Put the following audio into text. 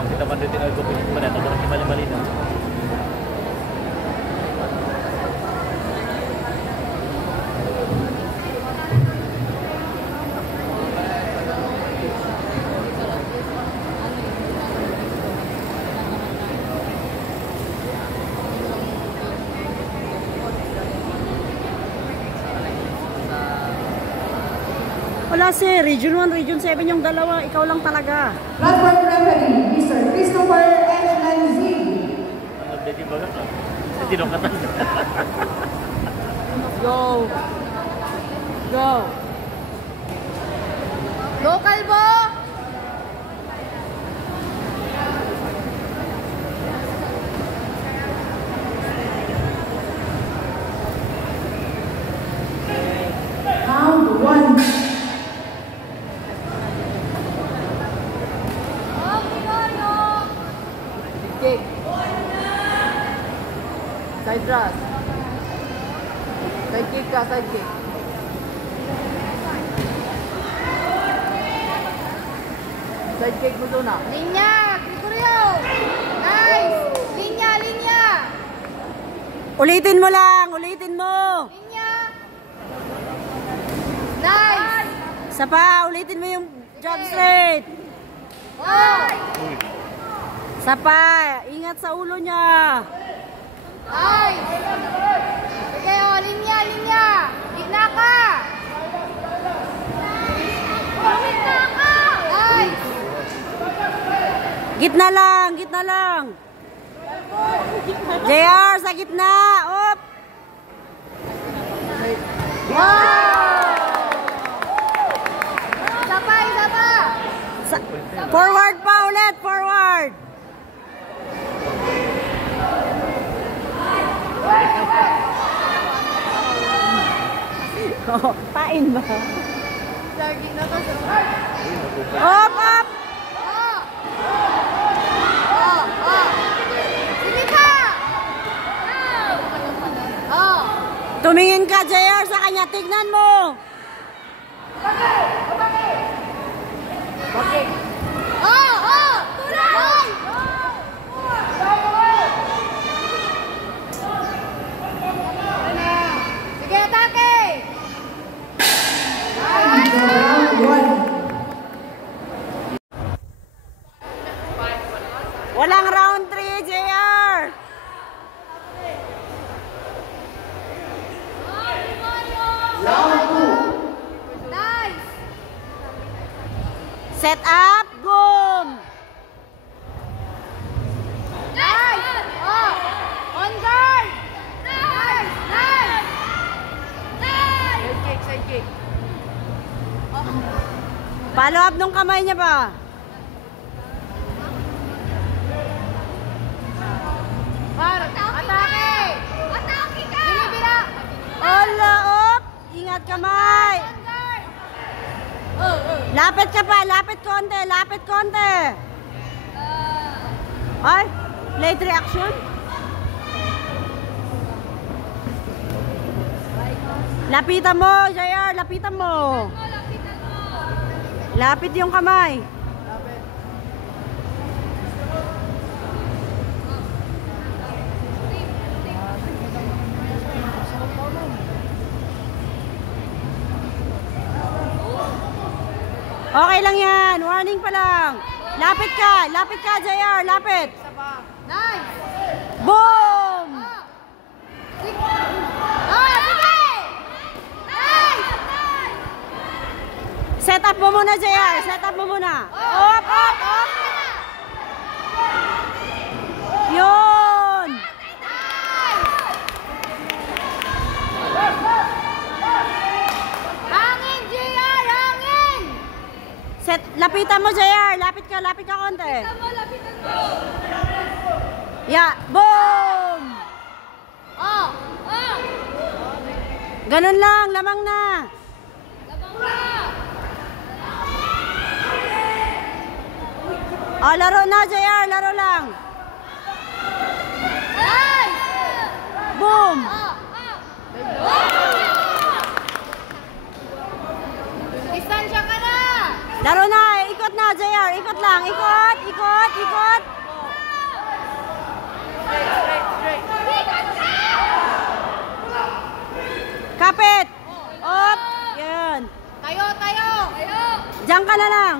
gawang kita pandutin ang gupit pada atau orang mali-mali na. Wala si Region 1, Region 7 yung dalawa. Ikaw lang talaga. Last word referee, Mr. Christopher H. Lanzi. Ano dito ba ka? Tinokatan. Go. Go. Go, Kalbo! Round 1. Kick. Side thrust. Side kick ka, side kick. Side kick mo doon ah. Linya! Gregorio! Nice! Linya! Linya! Ulitin mo lang! Ulitin mo! Linya! Nice! Isa pa! Ulitin mo yung jump straight! Oh! Isa pa! Ingat sa ulo niya! Nice! Sige, oh! Linya! Linya! Gitna ka! Gitna ka! Nice! Gitna lang! Gitna lang! JR, sa gitna! Op! Wow! Sapa! Sapa! Forward pa ulit! Forward! Oh, pain ba? Lagi na to sa... Op! Up! Oh! Oh! Sige ka! Oh! Tumingin ka, JR, sa kanya. Tignan mo! Okay. Oh! Oh! Tulay! Sige, atake! Round 1. Walang round 3, JR! Round 2. Nice! Set up, boom! Nice! Oh! On guard! Nice! Nice! Nice! Side kick, side kick. Follow up nung kamay niya ba? Atake! Atake ka! Binibira! Hola, op! Ingat kamay! On guard! Lapit ka pa, lapit konti, lapit konti. Ay, late reaction? Lapitan mo, JR, lapitan mo. Lapit yung kamay. Okay lang yan, warning pa lang. Lapit ka, JR, lapit. Nice! Boom! Sige! Oh, sige! Nice! Set up mo muna, JR, set up mo muna. Op, op, op. Yun! Hangin, JR! Hangin! Set, lapitan mo, JR, lapit ka konti. Lapitan mo! Yeah, boom! Oh! Oh! Ganun lang, lamang na. Labang ka! Oh, laro na, JR, laro lang. Nice! Boom! Oh! Oh! Distansya ka na! Laro na, ikot ikot na, JR. Ikot lang. Ikot, ikot, ikot. Kapit. Op. Yan. Tayo, tayo. Tayo. Diyan ka na lang.